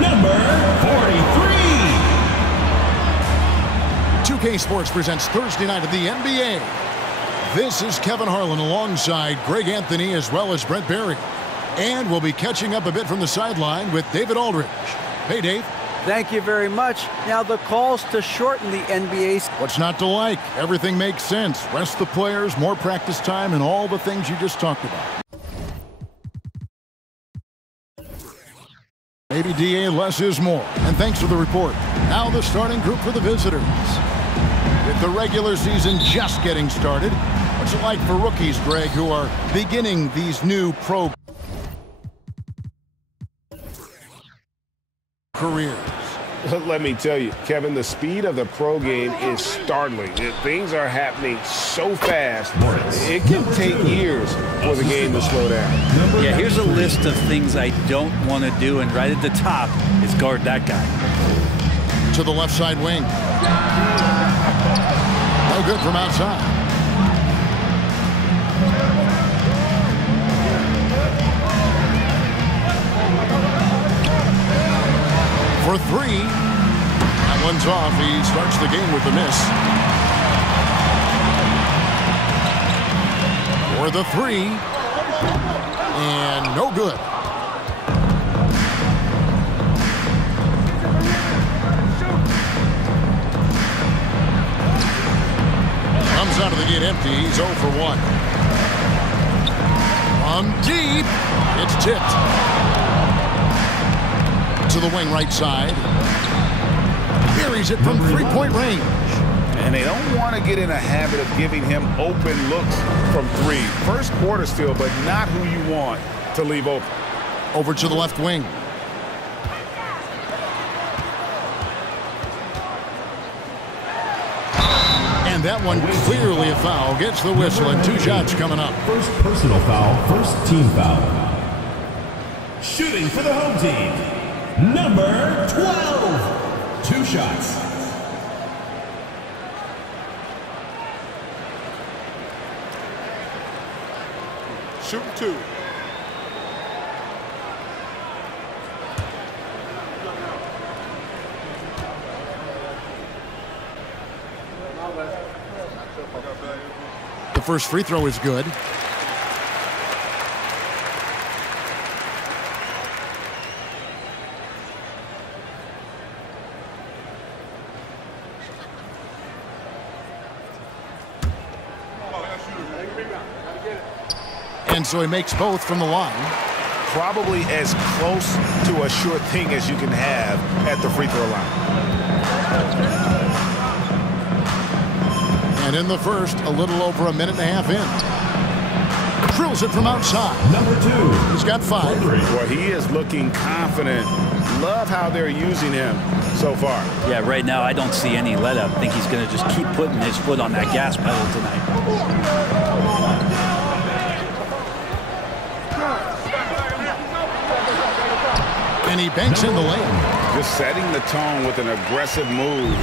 number 43. 2K Sports presents Thursday night of the NBA. This is Kevin Harlan alongside Greg Anthony as well as Brent Barry. And we'll be catching up a bit from the sideline with David Aldridge. Hey, Dave. Thank you very much. Now, the calls to shorten the NBA. What's not to like? Everything makes sense. Rest the players, more practice time, and all the things you just talked about. Maybe DA less is more. And thanks for the report. Now the starting group for the visitors. With the regular season just getting started, what's it like for rookies, Greg, who are beginning these new pro careers? Let me tell you, Kevin, the speed of the pro game is startling. Things are happening so fast, it can take years for the game to slow down. Yeah, here's a list of things I don't want to do, and right at the top is guard that guy. To the left side wing. No good from outside. For three. That one's off. He starts the game with a miss. For the three. And no good. Comes out of the gate empty. He's 0 for 1. From deep. It's tipped. To the wing right side. Buries it from three-point range. And they don't want to get in a habit of giving him open looks from three. First quarter still, but not who you want to leave open. Over to the left wing. And that one clearly a foul. Gets the whistle and 2 shots coming up. First personal foul, first team foul. Shooting for the home team. Number 12. 2 shots. Shoot 2. The first free throw is good. And so he makes both from the line. Probably as close to a sure thing as you can have at the free throw line. And in the first, a little over a minute and a half in. Drills it from outside. Number 2. He's got 5. Well, he is looking confident. Love how they're using him so far. Yeah, right now I don't see any let up. I think he's going to just keep putting his foot on that gas pedal tonight. And he banks in the lane. Just setting the tone with an aggressive move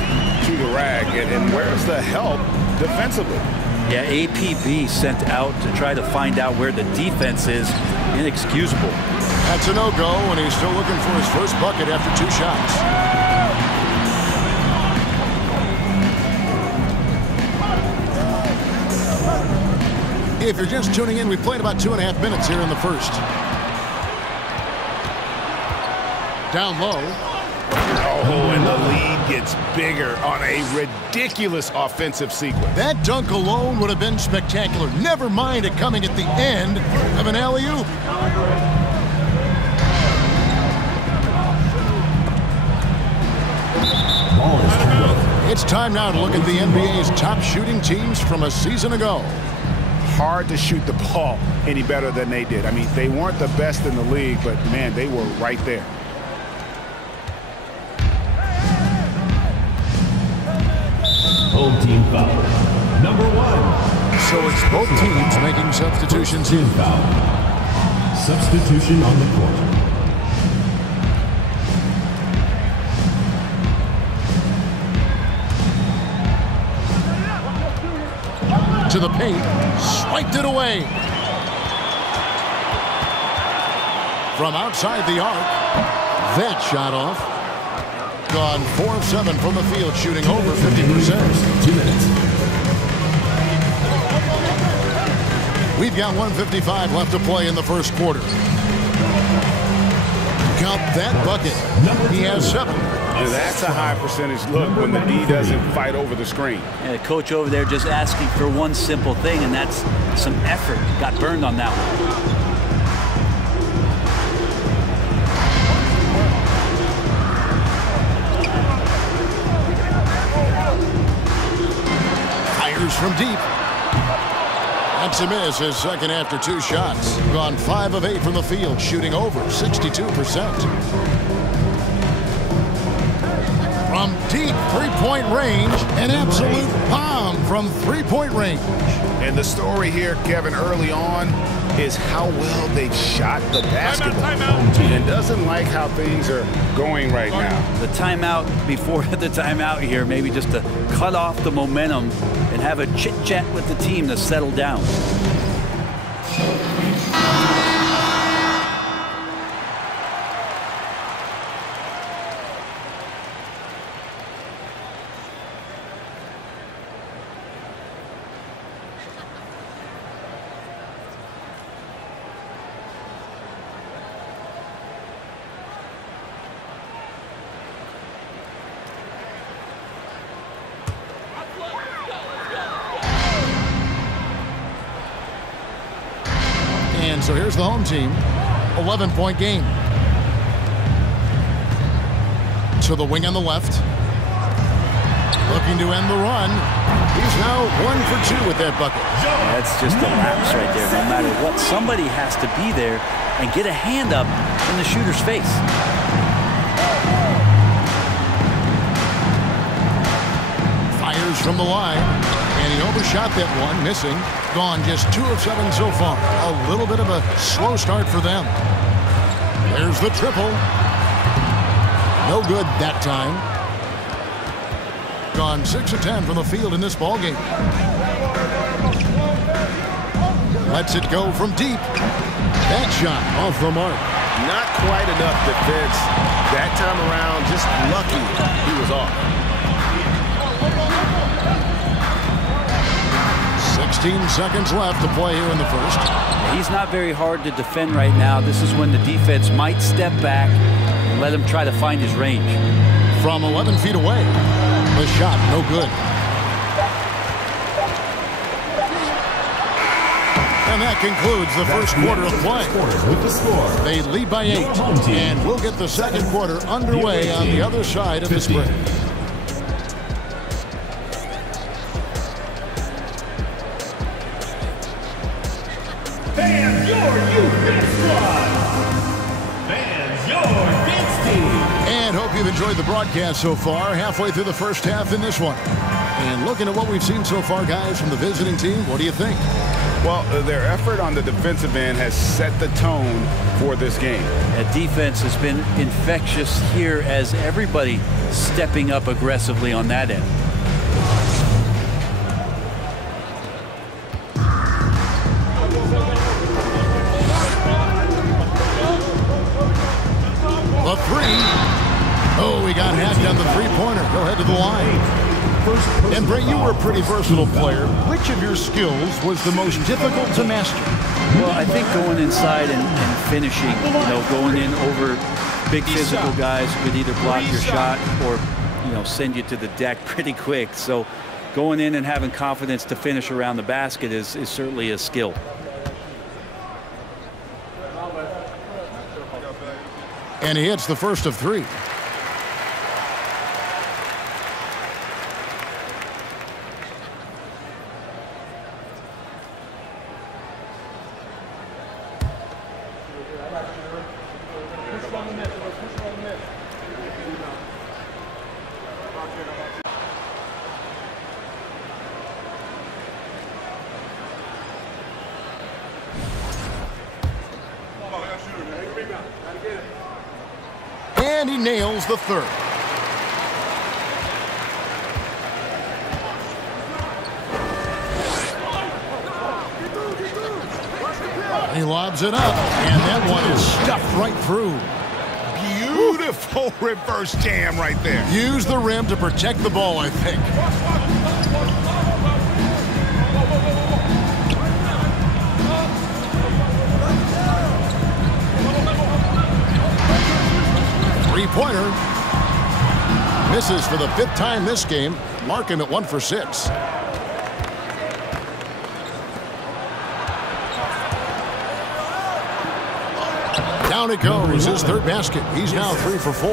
to the rack. And where's the help defensively? Yeah, APB sent out to try to find out where the defense is. Inexcusable. That's a no-go, and he's still looking for his first bucket after 2 shots. If you're just tuning in, we played about 2.5 minutes here in the first. Down low. Oh, and the lead gets bigger on a ridiculous offensive sequence. That dunk alone would have been spectacular. Never mind it coming at the end of an alley-oop. It's time now to look at the NBA's top shooting teams from a season ago. Hard to shoot the ball any better than they did. I mean, they weren't the best in the league, but, man, they were right there. Home team foul. Number 1. So it's both teams making substitutions. Team foul. Substitution on the court. To the paint, swiped it away. From outside the arc, That shot off. Gone 4 of 7 from the field, shooting over 50%. 2 minutes. We've got 1:55 left to play in the first quarter. Count that bucket. He has 7. And that's a high percentage look when the D doesn't fight over the screen. And the coach over there just asking for one simple thing, and that's some effort. Got burned on that one. Fires from deep. That's a miss, his second after 2 shots. Gone 5 of 8 from the field, shooting over 62%. From deep three-point range, an absolute bomb from three-point range. And the story here, Kevin, early on is how well they've shot the basketball. And doesn't like how things are going right now. The timeout before the timeout here, maybe just to cut off the momentum and have a chit-chat with the team to settle down. So here's the home team. 11-point game. To the wing on the left. Looking to end the run. He's now 1 for 2 with that bucket. That's just a lapse right there. No matter what, somebody has to be there and get a hand up in the shooter's face. Fires from the line. And he overshot that one, missing. Gone just 2 of 7 so far. A little bit of a slow start for them. There's the triple. No good that time. Gone 6 of 10 from the field in this ballgame. Lets it go from deep. That shot off the mark. Not quite enough defense that time around. Just lucky he was off. 16 seconds left to play here in the first. He's not very hard to defend right now. This is when the defense might step back and let him try to find his range. From 11 feet away, the shot no good. And that concludes the first quarter of play. With the score, They lead by 8, and we'll get the second quarter underway on the other side of this break. Fans, your youth dance squad. Fans, your dance team. And hope you've enjoyed the broadcast so far. Halfway through the first half in this one. And looking at what we've seen so far, guys, from the visiting team, what do you think? Well, their effort on the defensive end has set the tone for this game. That defense has been infectious here as everybody stepping up aggressively on that end. The three. Oh, he got hacked on the three-pointer. Go ahead to the line. And Brett, you were a pretty versatile player. Which of your skills was the most difficult to master? Well, I think going inside and finishing, going in over big physical guys who could either block your shot or, send you to the deck pretty quick. So going in and having confidence to finish around the basket is certainly a skill. And he hits the first of 3. And he nails the third. He lobs it up, and that one is stuffed right through. Beautiful beautiful reverse jam right there. Use the rim to protect the ball, I think. Three-pointer. Misses for the 5th time this game. Mark him at 1 for 6. Down it goes, his 3rd basket. He's now 3 for 4.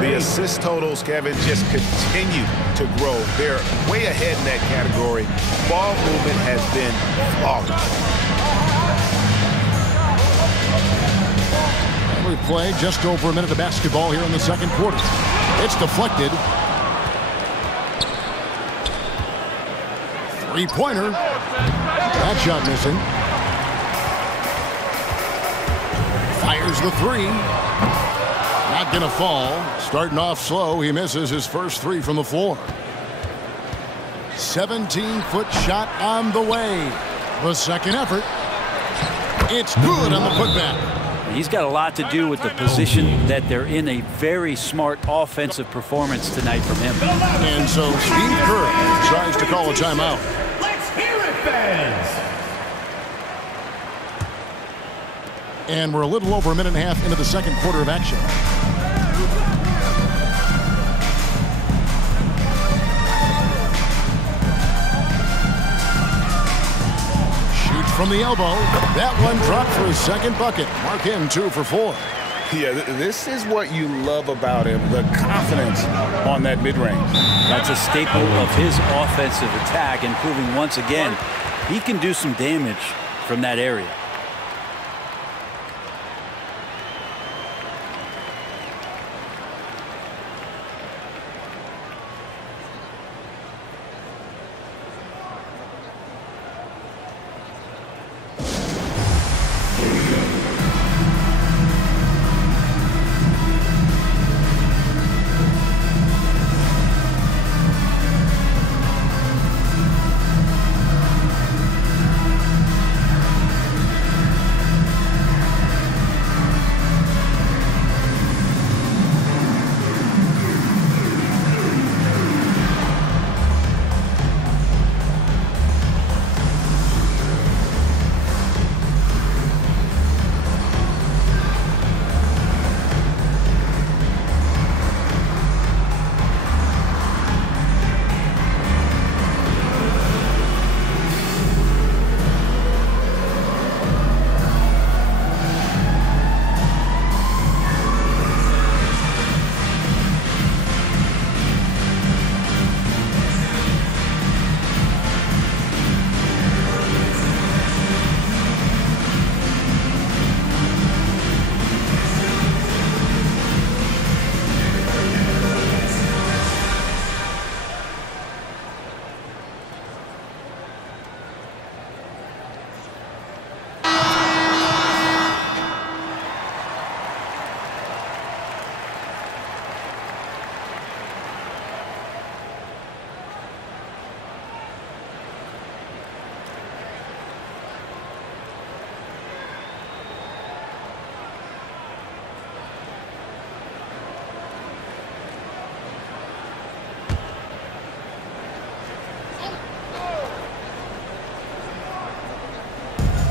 The assist totals, Kevin, just continue to grow. They're way ahead in that category. Ball movement has been flawless. We've played just over a minute of basketball here in the 2nd quarter. It's deflected. Three-pointer. That shot missing. Fires the 3. Not going to fall. Starting off slow, he misses his first 3 from the floor. 17-foot shot on the way. The second effort. It's good on the putback. He's got a lot to do with the position that they're in. A very smart offensive performance tonight from him. And so Steve Kerr tries to call a timeout. Let's hear it, fans! And we're a little over a minute and a half into the 2nd quarter of action. Shoots from the elbow. That one dropped for his 2nd bucket. Mark him 2 for 4. Yeah, this is what you love about him, the confidence on that mid-range. That's a staple of his offensive attack, and proving once again he can do some damage from that area.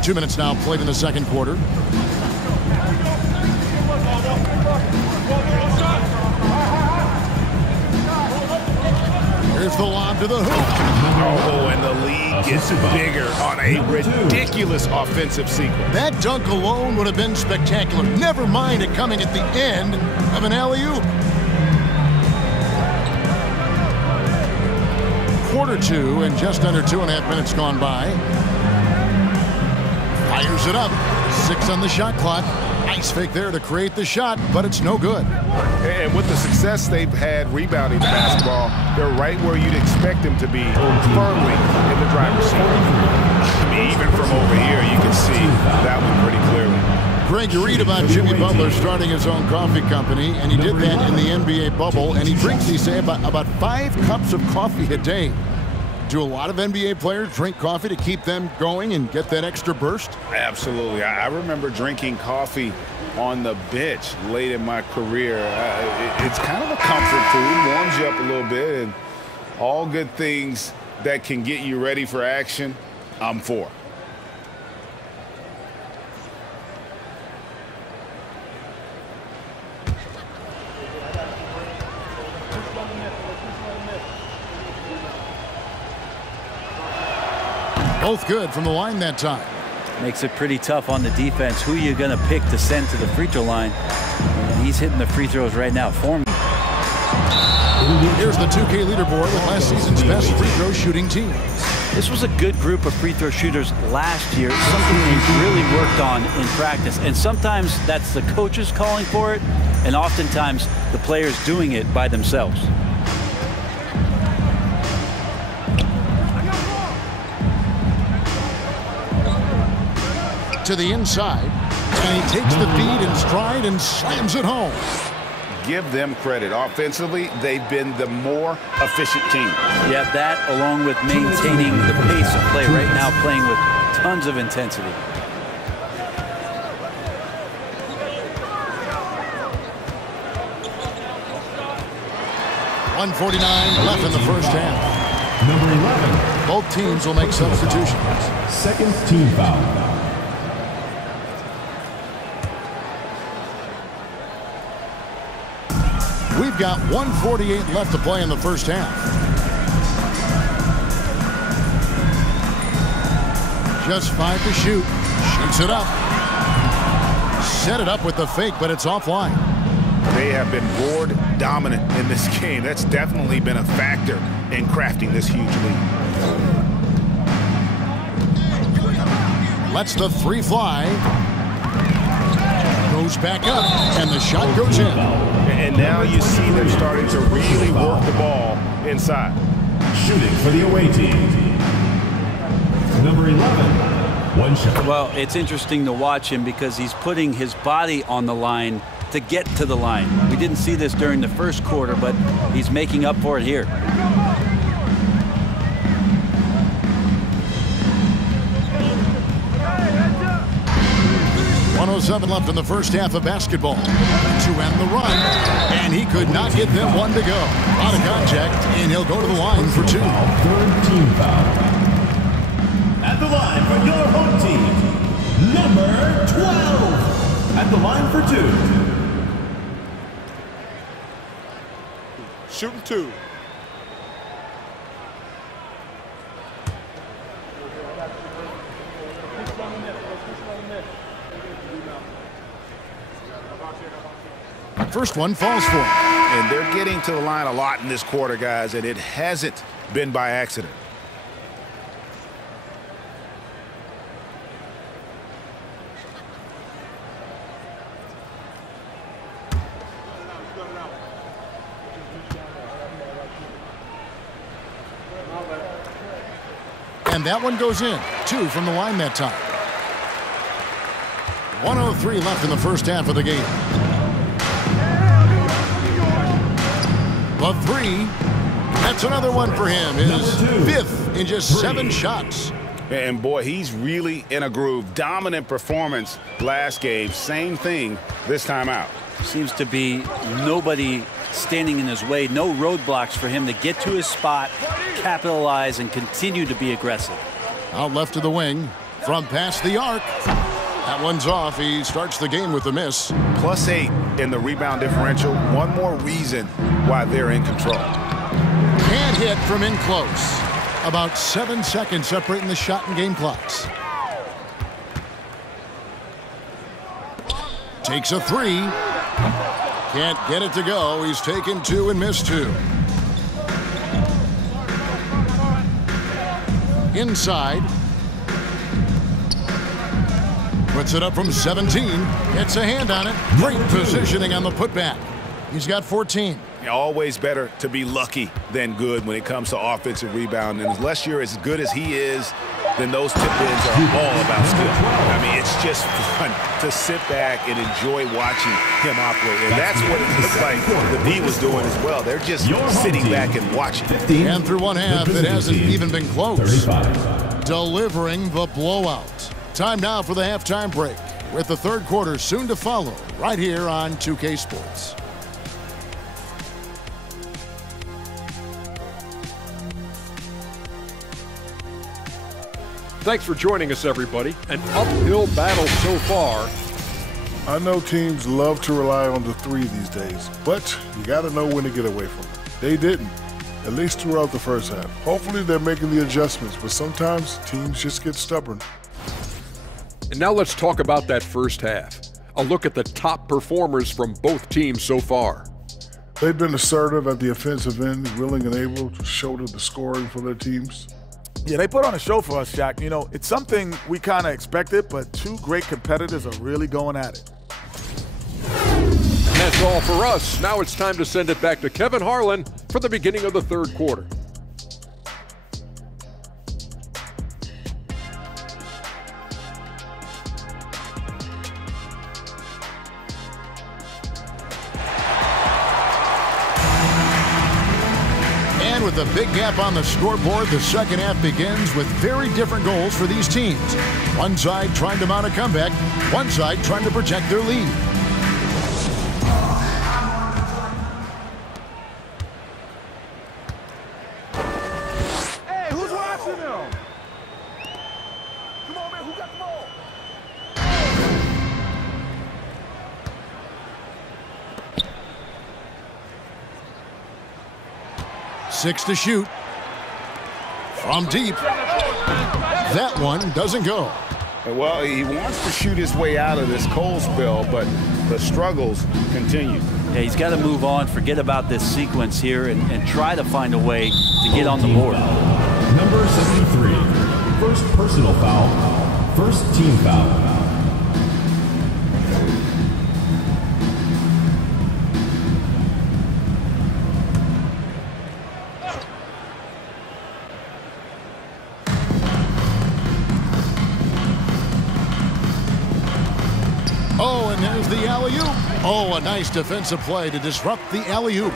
Two minutes now played in the 2nd quarter. Here's the lob to the hoop. Oh, and the lead gets bigger on a ridiculous offensive sequence. That dunk alone would have been spectacular. Never mind it coming at the end of an alley-oop. Quarter 2 and just under 2.5 minutes gone by. Fires it up. 6 on the shot clock. Nice fake there to create the shot, but it's no good. And with the success they've had rebounding the basketball, they're right where you'd expect them to be, firmly in the driver's seat. I mean, even from over here, you can see that one pretty clearly. Greg, you read about Jimmy Butler starting his own coffee company, and he did that in the NBA bubble, and he drinks, they say, about 5 cups of coffee a day. Do a lot of NBA players drink coffee to keep them going and get that extra burst? Absolutely. I remember drinking coffee on the bench late in my career. It's kind of a comfort food, warms you up a little bit, and all good things that can get you ready for action, I'm for. Both good from the line that time. Makes it pretty tough on the defense. Who you going to pick to send to the free throw line? And he's hitting the free throws right now for me. Here's the 2K leaderboard with last season's best free throw shooting team. This was a good group of free throw shooters last year, something they really worked on in practice. And sometimes that's the coaches calling for it, and oftentimes the players doing it by themselves. To the inside, and he takes the feed in stride and slams it home. Give them credit. Offensively, they've been the more efficient team. Yeah, that along with maintaining the pace of play right now, playing with tons of intensity. .149 left in the first half. Number 11. Both teams will make substitutions. Second team foul. We've got 1:48 left to play in the first half. Just 5 to shoot. Shoots it up. Set it up with the fake, but it's offline. They have been board dominant in this game. That's definitely been a factor in crafting this huge lead. Lets the three fly. Goes back up, and the shot goes in. And now you see them starting to really work the ball inside. Shooting for the away team. Number 11. One shot. Well, it's interesting to watch him because he's putting his body on the line to get to the line. We didn't see this during the first quarter, but he's making up for it here. 1:07 left in the first half of basketball. To end the run, and he could not get them one to go. Out of contact, and he'll go to the line for 2. Third team foul. At the line for your home team, number 12. At the line for 2. Shooting 2. First one falls for him. And they're getting to the line a lot in this quarter, guys, and it hasn't been by accident. And that one goes in. 2 from the line that time. 1:03 left in the first half of the game. The 3. That's another one for him. His 5th in just 7 shots. And boy, he's really in a groove. Dominant performance last game. Same thing this time out. Seems to be nobody standing in his way. No roadblocks for him to get to his spot, capitalize, and continue to be aggressive. Out left to the wing. From past the arc. That one's off. He starts the game with a miss. +8 in the rebound differential. One more reason why they're in control. Can't hit from in close. About 7 seconds separating the shot and game clocks. Takes a 3. Can't get it to go. He's taken 2 and missed 2. Inside. Puts it up from 17. Gets a hand on it. Great positioning on the putback. He's got 14. Always better to be lucky than good when it comes to offensive rebound. And unless you're as good as he is, then those tip-ins are all about skill. I mean, it's just fun to sit back and enjoy watching him operate. And that's what it looks like the D was doing as well. They're just sitting back and watching. And through one half, it hasn't even been close. 35. Delivering the blowout. Time now for the halftime break. with the third quarter soon to follow right here on 2K Sports. Thanks for joining us, everybody. An uphill battle so far. I know teams love to rely on the three these days, but you got to know when to get away from it. They didn't, at least throughout the first half. Hopefully they're making the adjustments, but sometimes teams just get stubborn. And now let's talk about that first half. A look at the top performers from both teams so far. They've been assertive at the offensive end, willing and able to shoulder the scoring for their teams. Yeah, they put on a show for us, Shaq. You know, it's something we kind of expected, but two great competitors are really going at it. And that's all for us. Now it's time to send it back to Kevin Harlan for the beginning of the third quarter. And with a big gap on the scoreboard, the second half begins with very different goals for these teams. One side trying to mount a comeback, one side trying to protect their lead. Hey, who's watching them? Come on, man, who got the ball? 6 to shoot. From deep. That one doesn't go. Well, he wants to shoot his way out of this cold spell, but the struggles continue. Yeah, he's got to move on, forget about this sequence here, and try to find a way to get on the board. Number 73, first personal foul, first team foul. Oh, and there's the alley-oop. Oh, a nice defensive play to disrupt the alley-oop.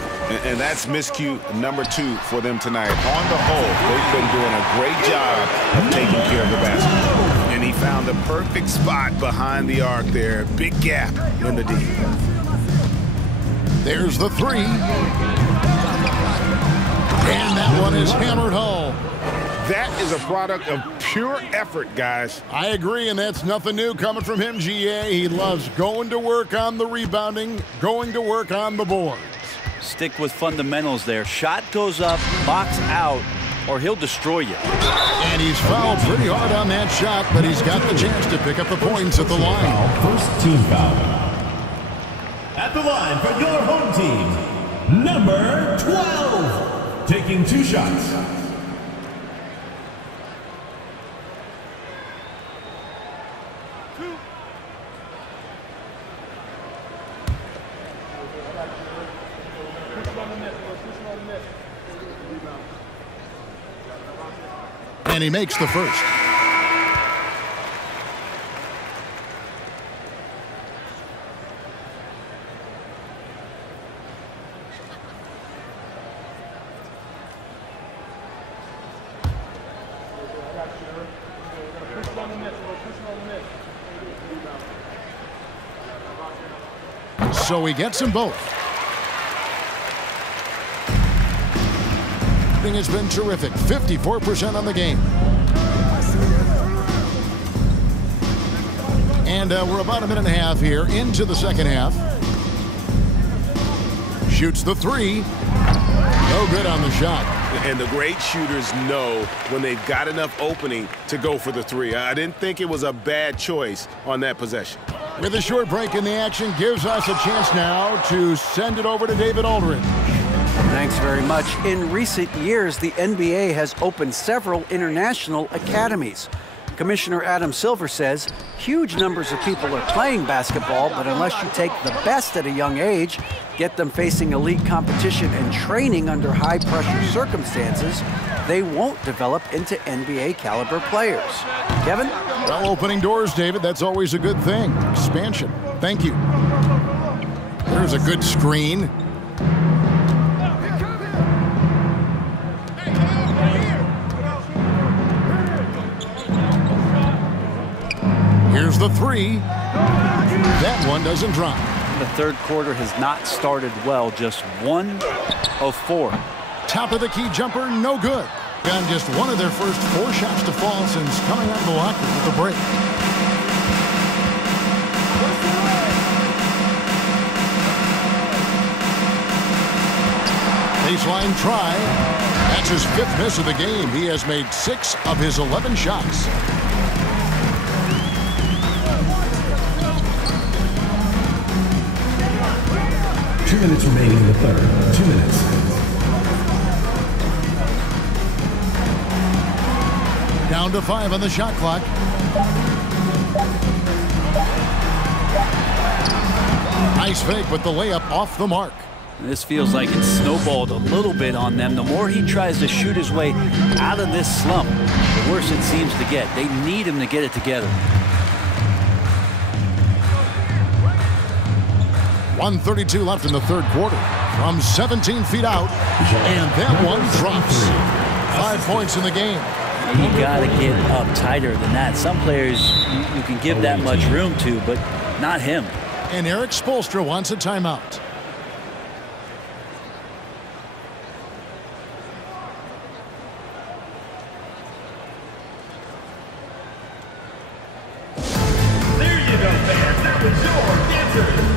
And that's miscue number 2 for them tonight. On the whole, they've been doing a great job of taking care of the basketball. And he found the perfect spot behind the arc there. Big gap in the D. There's the three. And that one is hammered home. That is a product of pure effort, guys. I agree, and that's nothing new coming from him, GA. He loves going to work on the rebounding, going to work on the boards. Stick with fundamentals there. Shot goes up, box out, or he'll destroy you. And he's fouled pretty hard on that shot, but he's got the chance to pick up the points at the line. First team foul. At the line for your home team, number 12, taking 2 shots. And he makes the first. So he gets them both. Has been terrific. 54% on the game. And we're about a minute and a half here into the second half. Shoots the three. No good on the shot. And the great shooters know when they've got enough opening to go for the three. I didn't think it was a bad choice on that possession. With a short break in the action, gives us a chance now to send it over to David Aldridge. Thanks very much. In recent years, the NBA has opened several international academies. Commissioner Adam Silver says huge numbers of people are playing basketball, but unless you take the best at a young age, get them facing elite competition and training under high-pressure circumstances, they won't develop into NBA-caliber players. Kevin? Well, opening doors, David, that's always a good thing. Expansion. Thank you. There's a good screen. Here's the three. That one doesn't drop. The third quarter has not started well, just 1 of 4. Top of the key jumper, no good. And just one of their first 4 shots to fall since coming out of the locker with the break. Baseline try. That's his 5th miss of the game. He has made 6 of his 11 shots. Two minutes remaining in the third. 2 minutes. Down to 5 on the shot clock. Nice fake, but the layup off the mark. This feels like it's snowballed a little bit on them. The more he tries to shoot his way out of this slump, the worse it seems to get. They need him to get it together. 1:32 left in the third quarter. From 17 feet out, and that one drops. 5 points in the game. You got to get up tighter than that. Some players you can give that much room to, but not him. And Eric Spoelstra wants a timeout. There you go, fans. That was your answer.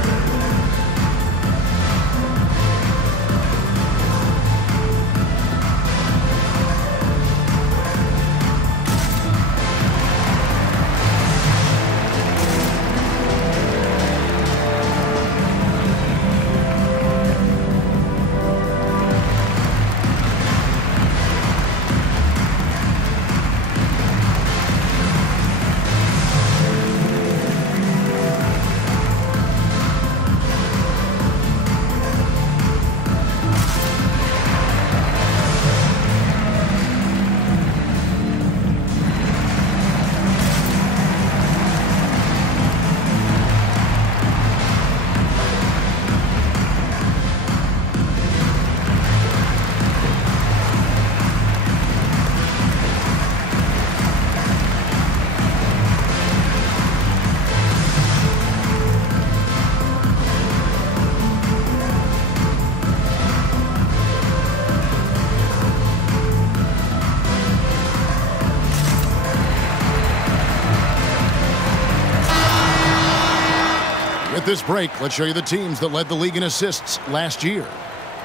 This break, let's show you the teams that led the league in assists last year.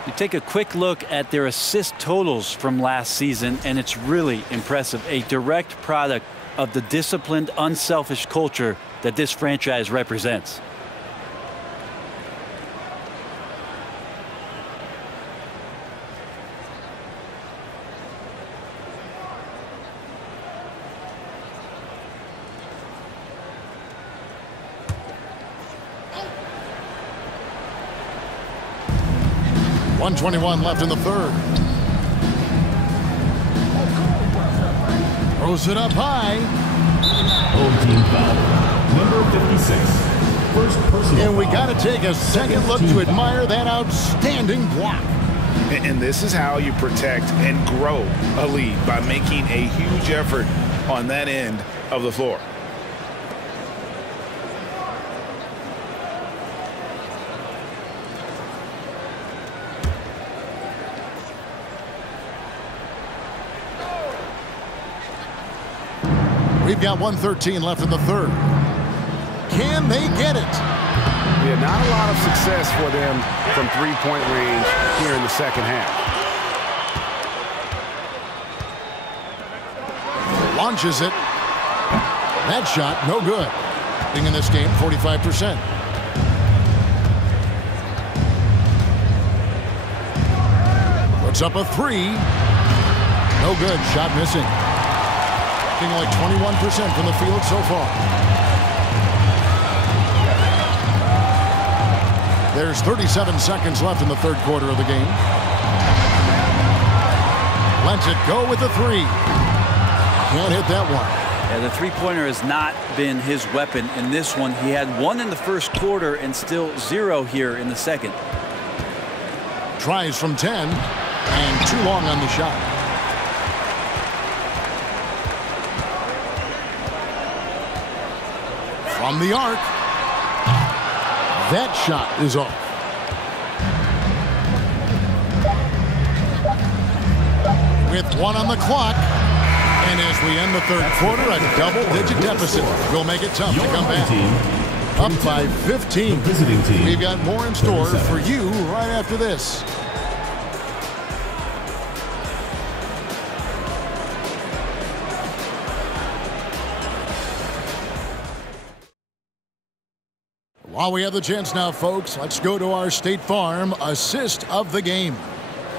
You take a quick look at their assist totals from last season, and it's really impressive. A direct product of the disciplined, unselfish culture that this franchise represents. .121 left in the third. Throws it up high. Home team foul. Number 56. First personal And we foul. got to take a second look to admire that outstanding block. And this is how you protect and grow a lead, by making a huge effort on that end of the floor. We've got 1:13 left in the third. Can they get it? Yeah, not a lot of success for them from three-point range here in the second half. Launches it. That shot, no good. Being in this game, 45%. Puts up a 3. No good. Shot missing. Like 21% from the field so far. There's 37 seconds left in the third quarter of the game. Lets it go with the 3. Can't hit that one. Yeah, the three-pointer has not been his weapon in this one. He had 1 in the first quarter and still 0 here in the second. Tries from 10 and too long on the shot. From the arc, That shot is off. With 1 on the clock. And as we end the third quarter, a double-digit deficit will make it tough to come back. Up by 15. Visiting team. We've got more in store for you right after this. While we have the chance now, folks, let's go to our State Farm assist of the game.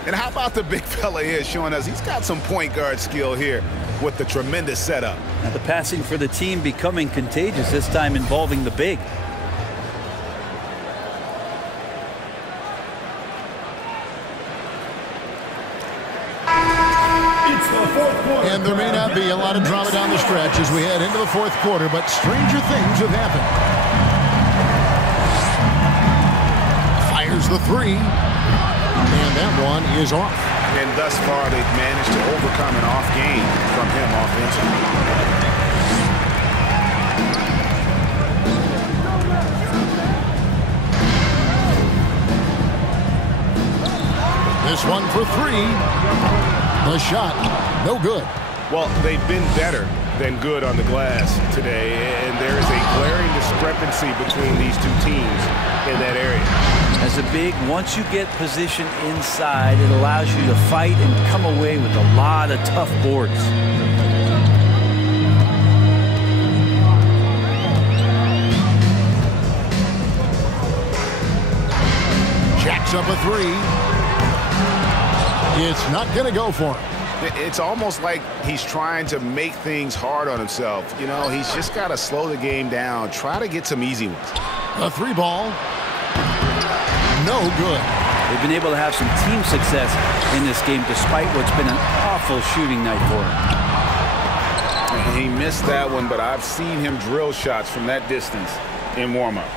And how about the big fella here showing us he's got some point guard skill here with the tremendous setup. Now the passing for the team becoming contagious, this time involving the big. It's the fourth quarter. And there may not be a lot of drama down the stretch as we head into the fourth quarter, but stranger things have happened. Fires the three. And that one is off. And thus far, they've managed to overcome an off game from him offensively. This one for three. The shot, no good. Well, they've been better than good on the glass today, and there is a glaring discrepancy between these two teams in that area. As a big, once you get position inside, it allows you to fight and come away with a lot of tough boards. Jacks up a three. It's not going to go for him. It's almost like he's trying to make things hard on himself. You know, he's just got to slow the game down, try to get some easy ones. A three ball. No good. They've been able to have some team success in this game despite what's been an awful shooting night for him. He missed that one, but I've seen him drill shots from that distance in warm-ups.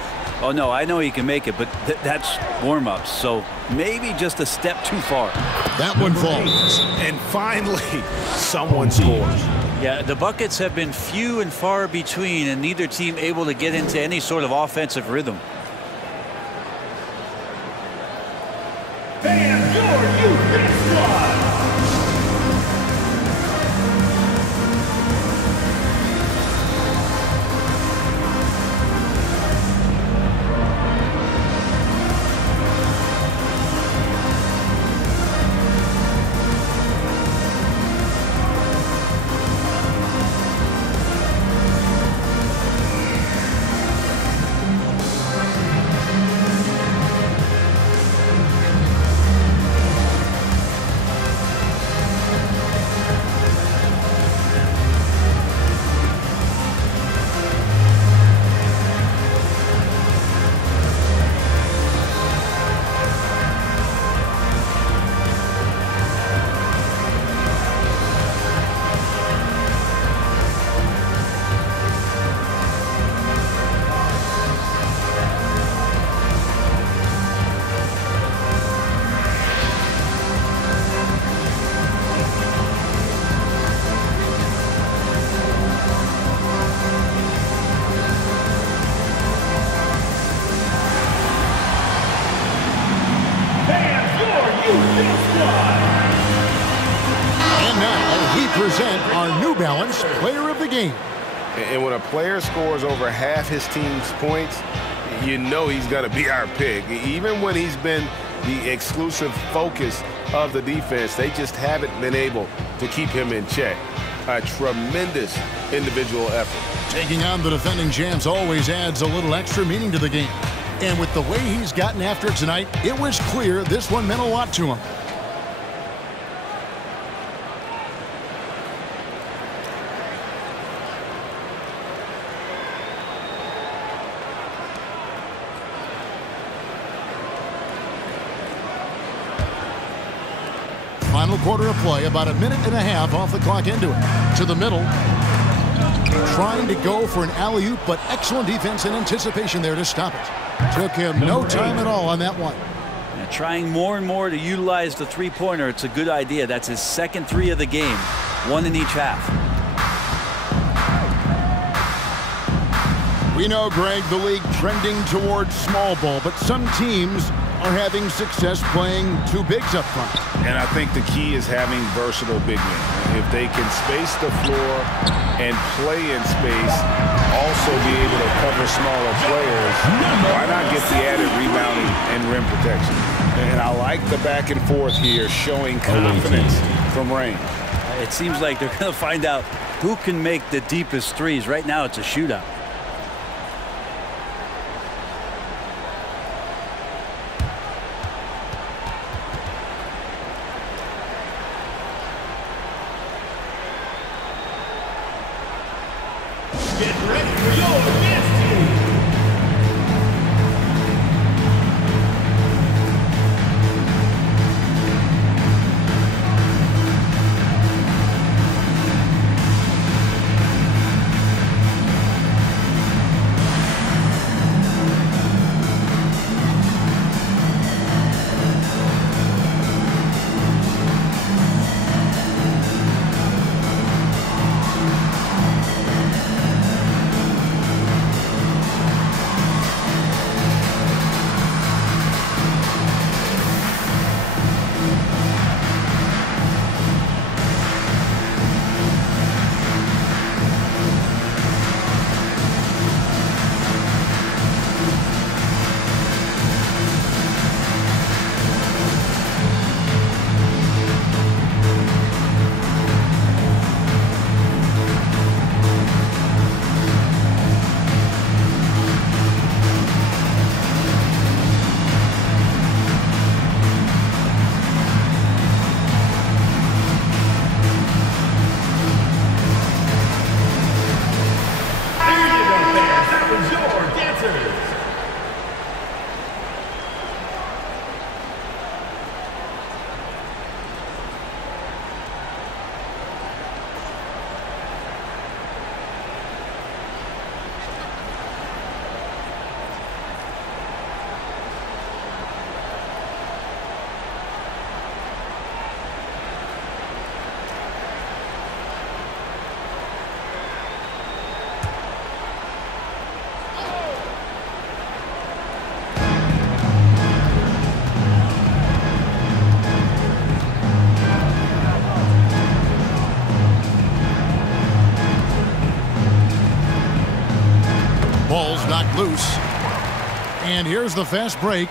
Oh, no, I know he can make it, but that's warm-ups, so maybe just a step too far. That one falls. And finally, someone scores. Yeah, the buckets have been few and far between, and neither team able to get into any sort of offensive rhythm. And your youth squad. And now we present our New Balance Player of the Game. And when a player scores over half his team's points, you know he's going to be our pick. Even when he's been the exclusive focus of the defense, they just haven't been able to keep him in check. A tremendous individual effort. Taking on the defending champs always adds a little extra meaning to the game. And with the way he's gotten after it tonight, it was clear this one meant a lot to him. Final quarter of play, about a minute and a half off the clock into it. To the middle. Trying to go for an alley-oop, but excellent defense and anticipation there to stop it. Took him no time at all on that one. And trying more and more to utilize the three-pointer. It's a good idea. That's his second three of the game. One in each half. We know, Greg, the league trending towards small ball, but some teams are having success playing two bigs up front. And I think the key is having versatile big men. If they can space the floor and play in space, also be able to cover smaller players, why not get the added rebounding and rim protection? And I like the back and forth here, showing confidence from Rain. It seems like they're going to find out who can make the deepest threes. Right now, it's a shootout. Get ready for your dance team. Ball's knocked loose. And here's the fast break.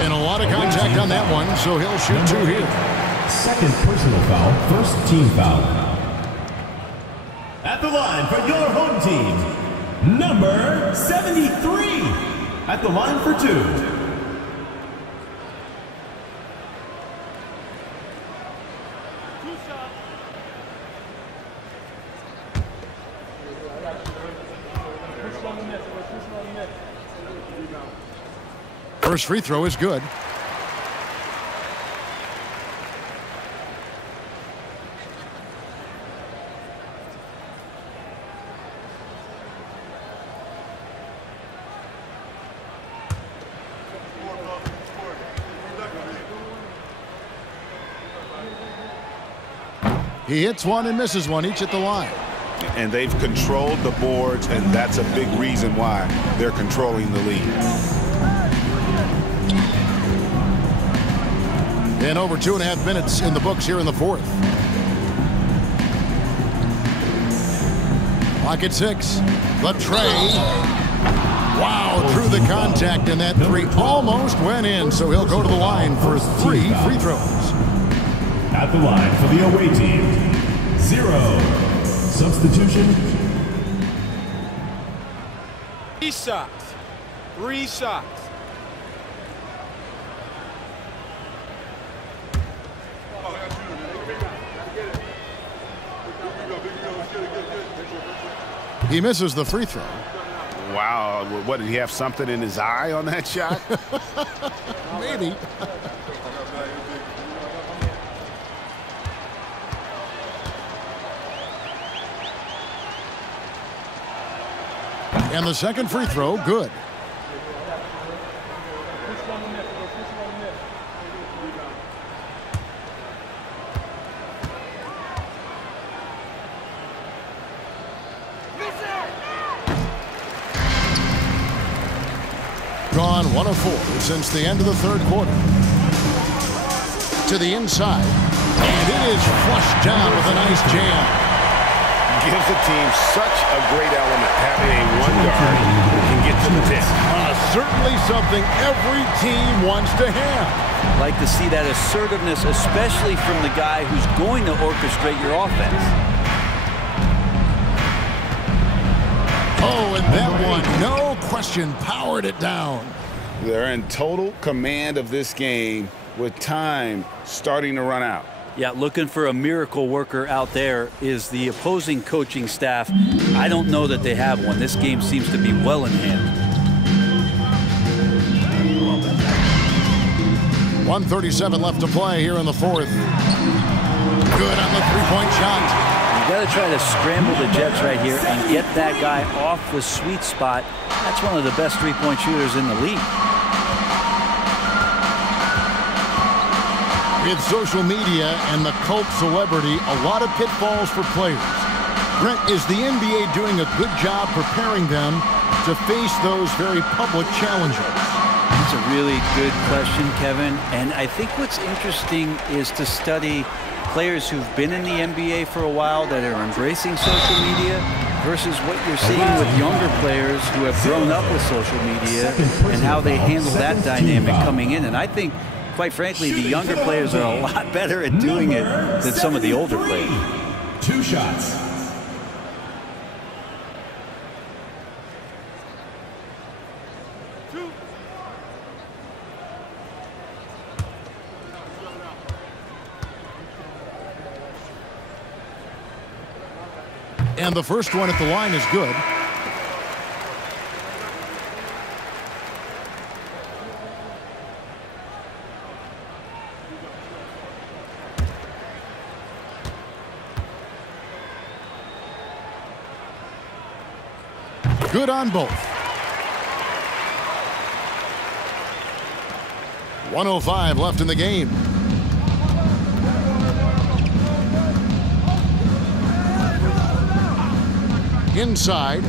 And a lot of contact on that one, so he'll shoot two here. Second personal foul, first team foul. At the line for your home team, number 73. At the line for two. First free throw is good. He hits one and misses one, each at the line. And they've controlled the boards, and that's a big reason why they're controlling the lead. And over 2.5 minutes in the books here in the fourth. Clock at 6. The tray. Wow, through the contact, and that three almost went in, so he'll go to the line for 3 free throws. At the line for the away team, 0. Substitution. 3 shots. 3 shots. He misses the free throw. Wow, what, did he have something in his eye on that shot? Maybe. And the second free throw, good. gone 1 of 4 since the end of the third quarter. To the inside, and it is flushed down with a nice jam. Gives the team such a great element having a one guard who can get to the tip. Certainly something every team wants to have. Like to see that assertiveness, especially from the guy who's going to orchestrate your offense. Oh, and that one, no question, powered it down. They're in total command of this game with time starting to run out. Yeah, looking for a miracle worker out there is the opposing coaching staff. I don't know that they have one. This game seems to be well in hand. 1:37 left to play here in the fourth. Good on the three-point shot. You got to try to scramble the Jets right here and get that guy off the sweet spot. That's one of the best three-point shooters in the league. With social media and the cult celebrity, a lot of pitfalls for players. Brent, is the NBA doing a good job preparing them to face those very public challenges? That's a really good question, Kevin. And I think what's interesting is to study players who've been in the NBA for a while that are embracing social media versus what you're seeing with younger players who have grown up with social media and how they handle that dynamic coming in. And I think, quite frankly, the younger players are a lot better at doing it than some of the older players. 2 shots. And the first one at the line is good. Good on both. 1:05 left in the game. Inside.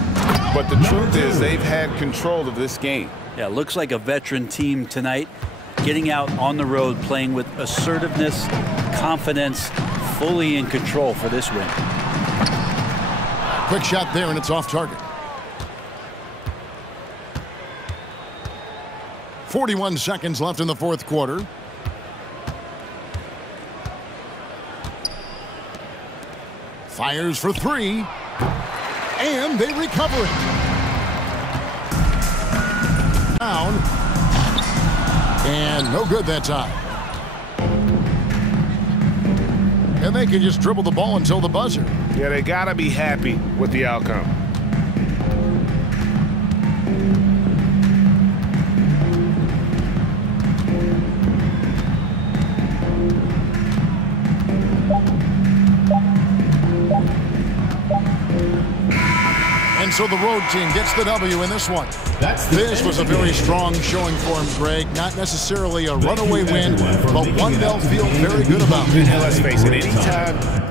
But the truth is they've had control of this game. Yeah, looks like a veteran team tonight, getting out on the road, playing with assertiveness, confidence, fully in control for this win. Quick shot there, and it's off target. 41 seconds left in the fourth quarter. Fires for 3. And they recover it. Down. And no good that time. And they can just dribble the ball until the buzzer. Yeah, they got to be happy with the outcome. And so the road team gets the W in this one. This was a very strong showing for him, Greg. Not necessarily a runaway win, but one they'll feel very good about. And let's face it, anytime